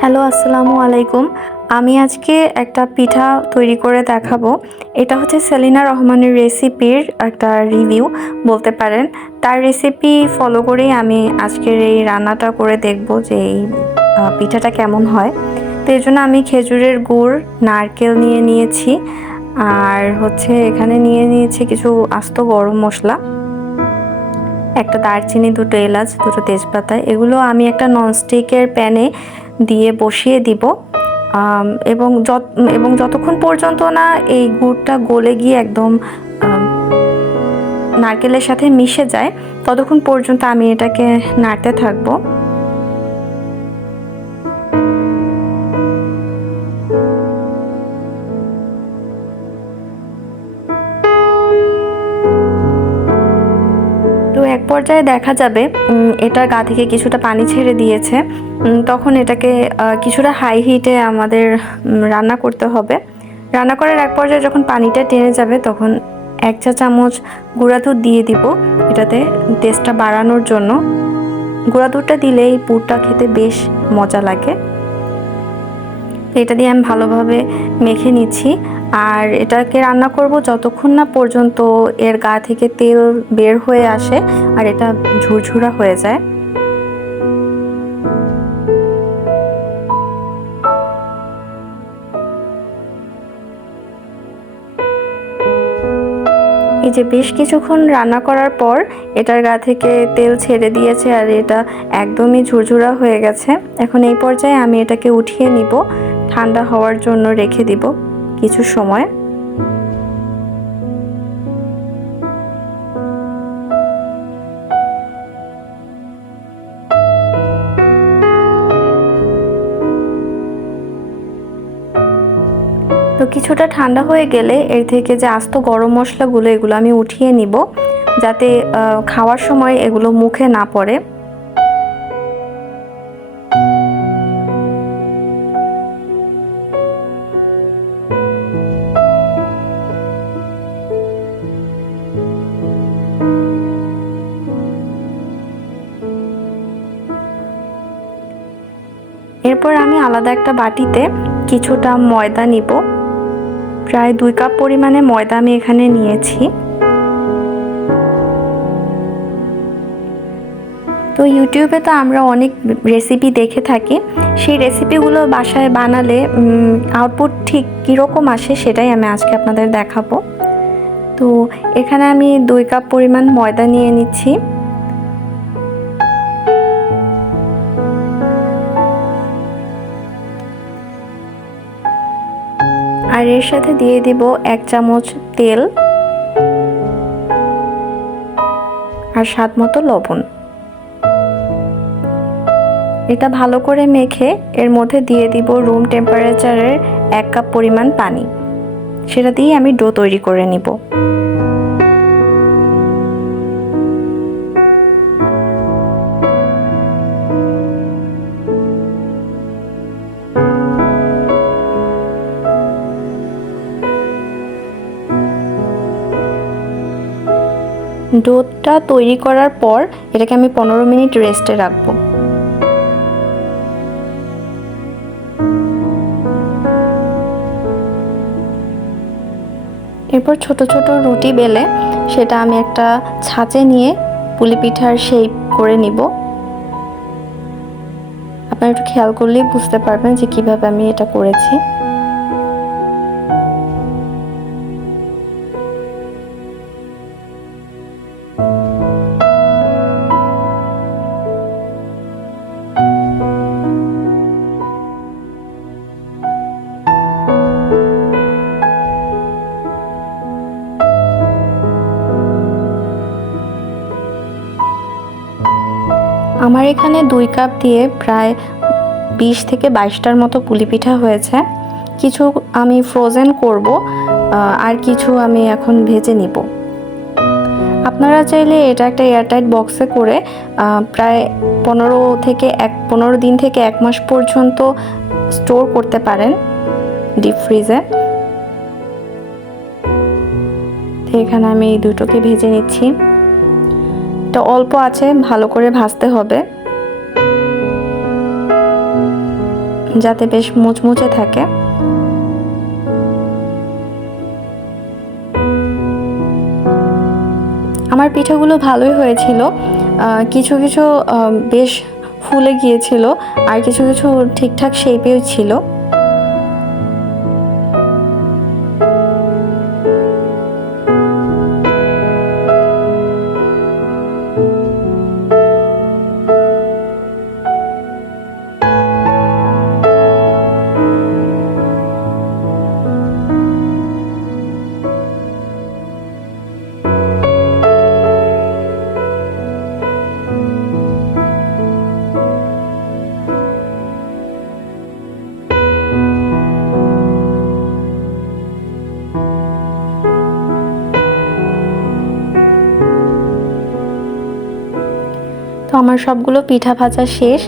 Hello, আসসালামু আলাইকুম। আমি আজকে একটা পিঠা তৈরি করে দেখাবো। এটা হচ্ছে সেলিনা রহমানের রেসিপির একটা রিভিউ, বলতে পারেন। তার রেসিপি ফলো করেই আমি আজকের এই রান্নাটা করে দেখব যে এই পিঠাটা কেমন হয়। তো এর জন্য আমি খেজুরের গুড়, নারকেল নিয়ে নিয়েছি। আর হচ্ছে এখানে নিয়ে নিয়েছি কিছু আস্ত গরম মশলা। একটা দারচিনি, দুটো এলাচ, দুটো তেজপাতা। এগুলো আমি একটা ননস্টিকের প্যানে দিয়ে বসিয়ে দিব। এবং যত, এবং যতক্ষণ পর্যন্ত না এই গুড়টা গলে গিয়ে একদম নারকেলের সাথে মিশে যায়, ততক্ষণ পর্যন্ত আমি এটাকে নাড়তে থাকব। পর্যায়ে দেখা যাবে এটার গা থেকে কিছুটা পানি ছেড়ে দিয়েছে তখন এটাকে কিছুটা হাই হিটে আমাদের রান্না করতে হবে। রান্না করার এক পর্যায়ে যখন পানিটা টেনে যাবে, তখন এক চা চামচ গুঁড়া দুধ দিয়ে দিব, এটাতে টেস্টটা বাড়ানোর জন্য। গুঁড়া দুধটা দিলে এই পুরটা খেতে বেশ মজা লাগে। এটা দিয়ে আমি ভালোভাবে মেখে নিচ্ছি। আর এটাকে রান্না করব যতক্ষণ না পর্যন্ত এর গা থেকে তেল বের হয়ে আসে আর এটা ঝুরঝুরা হয়ে যায়। এই যে বেশ কিছুক্ষণ রান্না করার পর এটার গা থেকে তেল ছেড়ে দিয়েছে আর এটা একদমই ঝুরঝুরা হয়ে গেছে। এখন এই পর্যায়ে আমি এটাকে উঠিয়ে নিব। ঠান্ডা হওয়ার জন্য রেখে দিব কিছু সময়। তো কিছুটা ঠান্ডা হয়ে গেলে এর থেকে যে আস্ত গরম মশলাগুলো, এগুলো আমি উঠিয়ে নিব যাতে খাওয়ার সময় এগুলো মুখে না পড়ে। এরপর আমি আলাদা একটা বাটিতে কিছুটা ময়দা নিব। প্রায় দুই কাপ পরিমাণে ময়দা আমি এখানে নিয়েছি। তো ইউটিউবে তো আমরা অনেক রেসিপি দেখে থাকি। সেই রেসিপিগুলো বাসায় বানালে আউটপুট ঠিক কীরকম আসে সেটাই আমি আজকে আপনাদের দেখাবো। তো এখানে আমি দুই কাপ পরিমাণ ময়দা নিয়ে নিচ্ছি। এর সাথে দিয়ে দিব এক চামচ তেল আর স্বাদ মতো লবণ। এটা ভালো করে মেখে এর মধ্যে দিয়ে দিব রুম টেম্পারেচারের এক কাপ পরিমাণ পানি। সেটা দিয়ে আমি ডো তৈরি করে নিব। ডোটা তৈরি করার পর এটাকে আমি পনেরো মিনিট রেস্টে রাখব। এরপর ছোট ছোট রুটি বেলে সেটা আমি একটা ছাঁচে নিয়ে পুলি পিঠার শেপ করে নিব। আপনারা একটু খেয়াল করলেই বুঝতে পারবেন যে কীভাবে আমি এটা করেছি। আমার এখানে দুই কাপ দিয়ে প্রায় বিশ থেকে বাইশটার মতো পুলি পিঠা হয়েছে। কিছু আমি ফ্রোজেন করব আর কিছু আমি এখন ভেজে নিব। আপনারা চাইলে এটা একটা এয়ারটাইট বক্সে করে প্রায় পনেরো থেকে এক, পনেরো দিন থেকে এক মাস পর্যন্ত স্টোর করতে পারেন ডিপ ফ্রিজে এখানে আমি এই দুটোকে ভেজে নিচ্ছি। এটা অল্প আছে, ভালো করে ভাজতে হবে। যাতে বেশ মুচমুচে থাকে। আমার পিঠাগুলো ভালোই হয়েছিল। কিছু কিছু বেশ ফুলে গিয়েছিল, আর কিছু কিছু ঠিকঠাক শেপেও ছিল। আমার সবগুলো পিঠা ভাজা শেষ।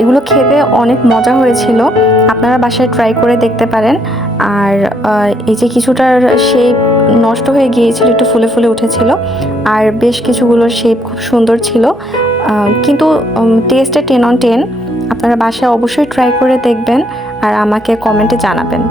এগুলো খেতে অনেক মজা হয়েছিল। আপনারা বাসায় ট্রাই করে দেখতে পারেন। আর এই যে কিছুটার শেপ নষ্ট হয়ে গিয়েছিল, একটু ফুলে ফুলে উঠেছিল। আর বেশ কিছুগুলোর শেপ খুব সুন্দর ছিল। কিন্তু টেস্টে টেন অন টেন আপনারা বাসায় অবশ্যই ট্রাই করে দেখবেন আর আমাকে কমেন্টে জানাবেন।